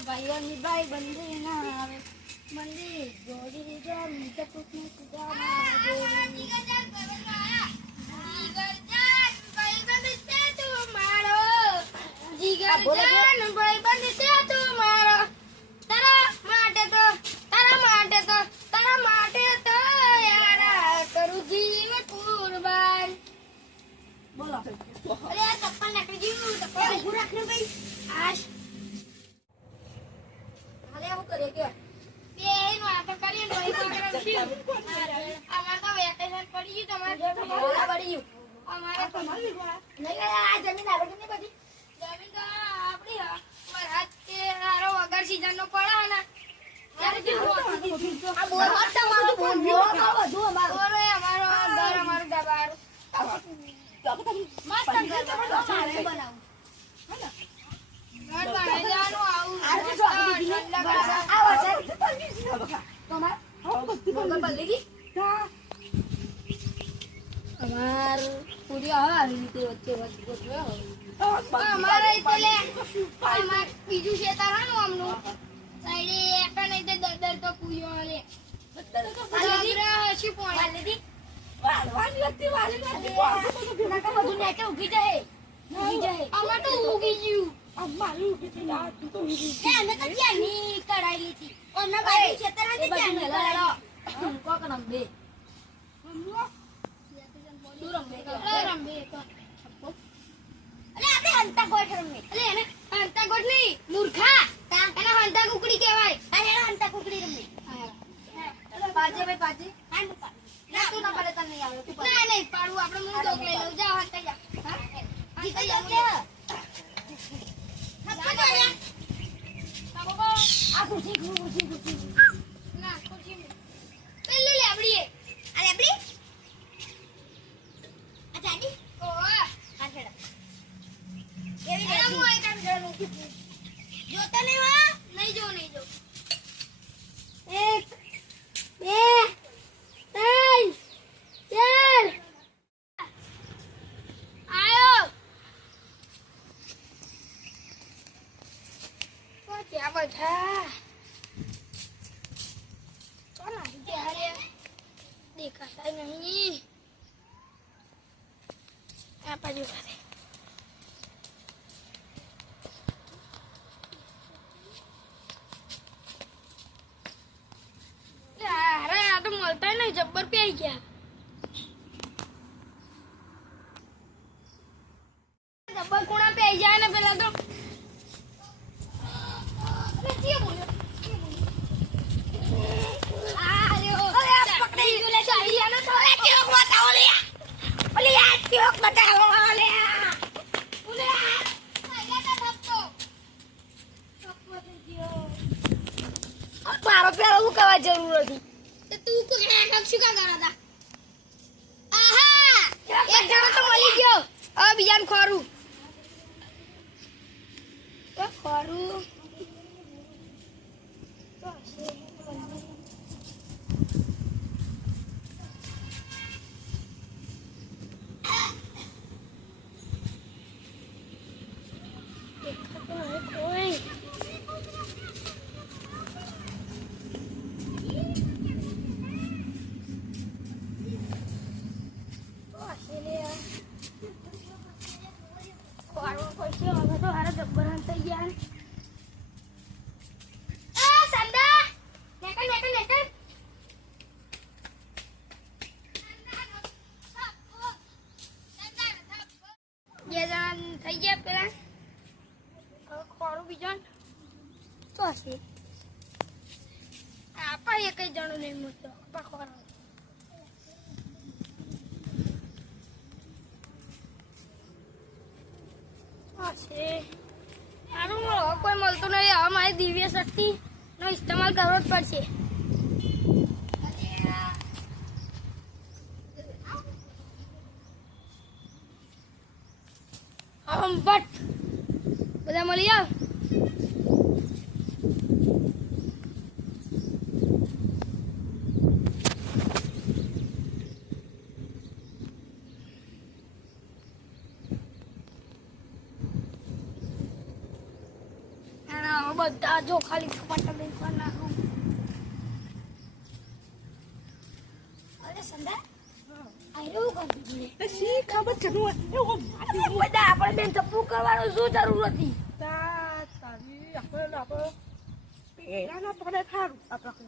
ભાઈઓની ભાઈ બંધી ના આવે મંદી જોડી જામ તકુની સુદામા જીગર જાન ભાઈ બંધી તે તું મારો જીગર જાન ભાઈ બંધી તે તું મારો તારા માટે તો યારા કરું જીવ કુરબાન બોલો અરે ચપ્પલ નાખી દીધું ચપ્પલ ઉભું રાખને ભાઈ આશ હાલે હું કરે કે બેન વાતો કરી નોઈ પ્રોગ્રામ છે અમાર તો વેકેશન પડી ગયું તમારે પડી ગયું અમારે તો નહીં આ જમીન આવે કે નહીં બધી જમીન તો આપણી મારા તે હારો વગર સીઝન નો પડે ને ત્યારે જેવું આ બોર હટ તમારો બોર બધું અમારો ઓરે અમારો ઘર અમારો દબાર મસ્ત ઘર બનાવું હેને ઘર બનાવી જાનું આવું આવો છે તમાર બોલ બલ્લીજી અમાર પૂરી આ રીતે વચ્ચે અમારે એટલે અમાર બીજું શેતાર હાનું આમનું સાઈડે એકા નહીં તે દદર તો પૂયો લે બલ્લીજી શું પોણી બલ્લીજી વાળવાની લગતી વાળી નાકા બધું નેચે ઉગી જાય અમાર તો ઉગી ગયું અમારું ઉગી ગયું આ તું તો ઉગી ગઈ અમે તો ક્યાંની કઢાઈ લીધી ઓના બાજુ ખેતર હતી ક્યાંની કઢાઈ કોક રંબે દૂર રંબે તો અરે આપણે હંતા ગોઠ રમે અલે એને હંતા ગોઠ નહીં મૂર્ખા એને હંતા કુકડી કહેવાય અરે એને હંતા કુકડી રમે પાજે ભાઈ પાજે હા મુકા ના તું ના પડે તને નહીં આવે તું ના નહીં પાડું આપણે મું દોક લઈ લઉં જા હંતા જા હા જીતા જાવ કે આ ખુશી ના ખુશી પેલી લેબડી આ લેબડી આ ચાડી ઓ આ છેડા કેવી રે હું આઈ કામ જવાનું જોતા નહીં વા નહીં જો 1 2 3 4 આયો क्या बता कौन आ गया है दिखाता नहीं आप जो करे यार आ तो मिलता नहीं जब्बर पे आई क्या जब्बर कोना पे आई जाए ना पहला तो મારો પેલો હું કવા જરૂર હતી તો તું કો શું કા કરા હતા આહા એક જણો તો મળી ગયો હવે બીજાને ખોરું તો ખોરું થઈ ગયા પેલા ખોરું બીજો તો હશે આપા એક જ જણો નહીં મૂકતો ખોરું હશે આનું કોઈ મળતું નહીં હવે મારી દિવ્ય શક્તિ નો ઇસ્તેમાલ કરવો જ પડશે બટ બધા મળી આવ બધા જો ખાલી કપાટા લઈને પર નાખું. અરે સંદા આયરું કરતી છે. તે શી ખબર છે નું એવું બધા આપણે બેન ચપ્પુ કરવાનું શું જરૂર હતી? તારી આપણે પેરાના પડે થારું આપણે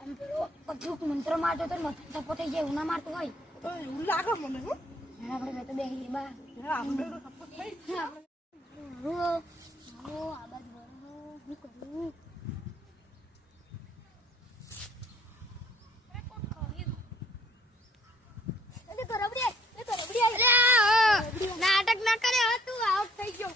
આમ પેલો અચૂક મંત્ર મારતો તો મથું ચપ્પો થઈ જાય એવું ના મારતું હોય તો એવું લાગે મને હો આપણે બે તો બેહી બા આપણે તો સપોર્ટ થઈ આ બાજુ હું કરું નાટક ના કરે હવે તું આઉટ થઈ ગયો.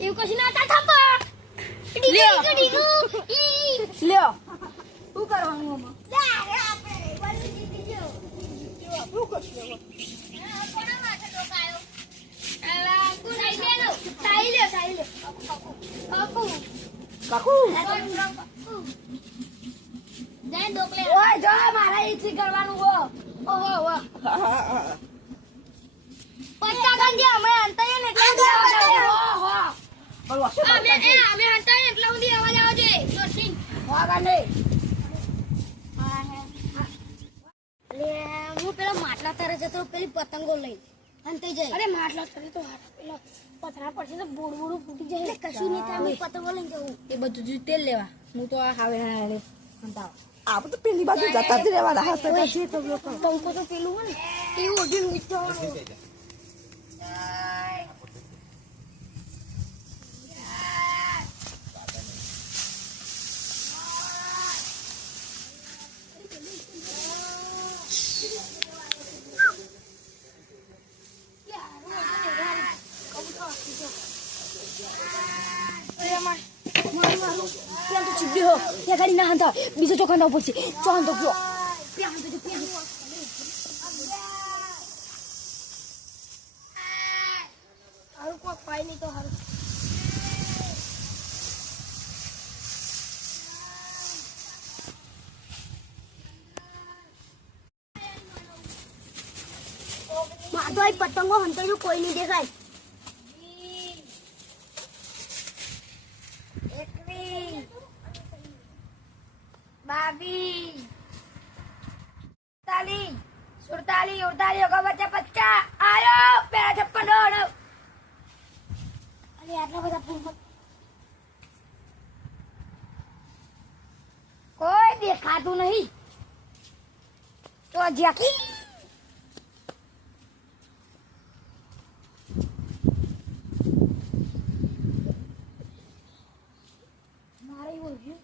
એવું કશું ના થતા લ્યો. લ્યો શું કરવાનું આમાં? શું કરશું કાકુ ઓય જો મારા ઈથી કરવાનું હો ઓહો ઓહો પચ્ચા ગંજી અમે અંતય ને એટલે ઓહો બોલો અમે અંતય ને એટલે સુધી અવાજ આવે છે નોટિંગ વાગા નહીં લે હું પેલા માટલા તરે જતો પેલી પતંગો લઈ અંતે જાય. અરે માટલા તરે તો પેલો પથરા પડશે તો બોડ બોડ ફૂટી જાય. કશું નહીં થાય હું પતંગો લઈને જવું. એ બધું જ તેલ લેવા હું તો આ હાવે હાલે અંતાવ આપણે તો પેલી બાજુ જતા જ રહેવાના હતા પછી તો લોકો ટંકો તો પેલું હોય ને એવું ઓઢીને ઊંચ જવાનું. ત્યાં તો ચીબડી હો ત્યાં ગાડી ના હંતા બીજો ચોખા ના પડશે ચોહન તો ગયો હારું કોઈ પાય નહીં તો હારું. માધો આ પતંગો હંતાયું કોઈ નહીં દેખાય. 22 47 48 50 આયો પેલા 56 અરે આટલા બધા ફૂલ કોઈ દેખાતું નહીં તો જ્યાકી મારે બોલ્યું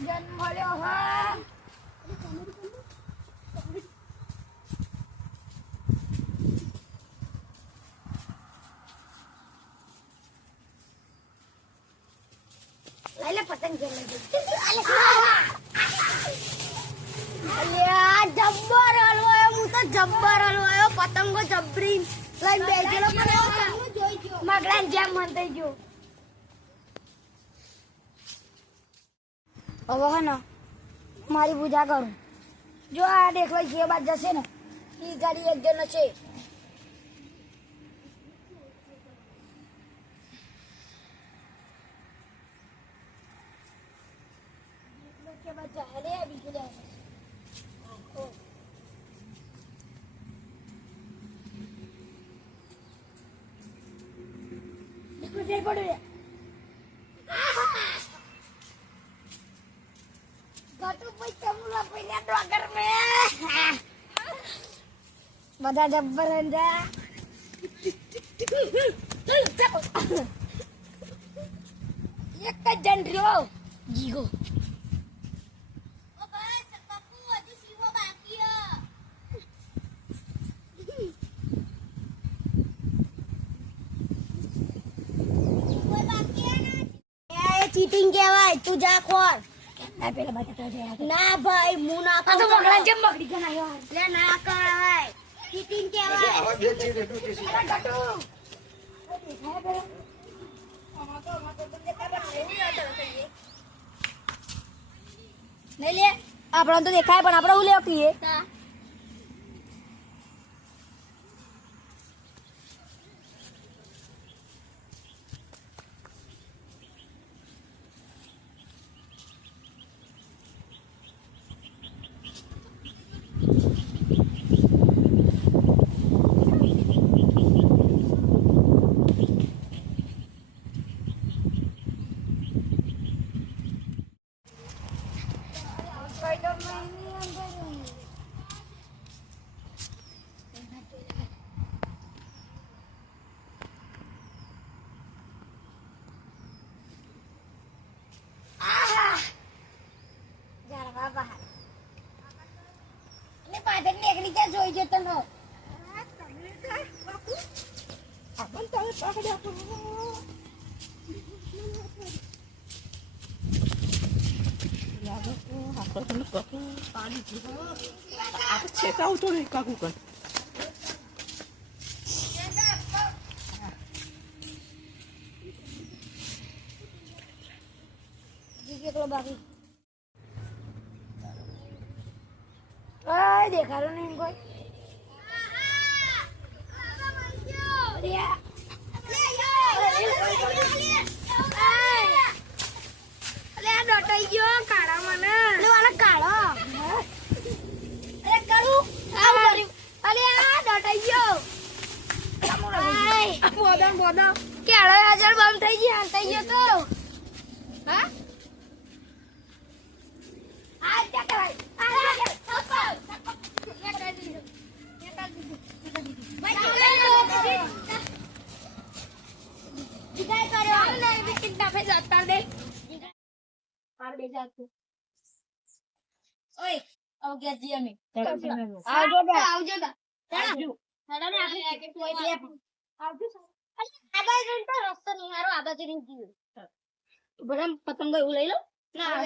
જન્મ મળ્યો હા અલ્યા જબ્બર હલવાયો હું તો જબ્બર હલવાયો પતંગો જબરી લઈને બેસેલો પણ મગલાન જેમ મન થઈ ગયો હવે હે ને મારી પૂજા કરું જો આ દેખલો જે બાદ જશે ને એ ગાડી એક જણ છે કે બચ્ચા હલે બીજું લે દેખ પડે ગાટુ ભાઈ ચમલા પહેલા ડોગર મે બધા જબ્બર અંજા એક જ જણ રહ્યો જીગો ચીટિંગ કહેવાય તું જા ખોર ના પેલા બટાકા જાય ના ભાઈ હું ના આ તો મગલા જેમ મગડી ગણાયો લે ના કરાય ચીટિંગ કહેવાય આવા બે ચીટ એટલું કે સીધા કાટો નહીં લે આપણને તો દેખાય પણ આપણે હું લેવા પીએ જોઈ જતો નો છેકાવ તો નહીં કાકુ કર કેટલો બાકી ઓય દેખાડો નહીં કોઈ ડટાઈ ગયો કાળા મને વાળા કાળો અરે કરું અરે આ ડટાઈ ગયો બોદમ બોદમ કેળો હાજર બંધ થઈ ગઈ હાલ થઈ ગયો તો હા આ ત્યાં પતંગ એવું લઈ લો ના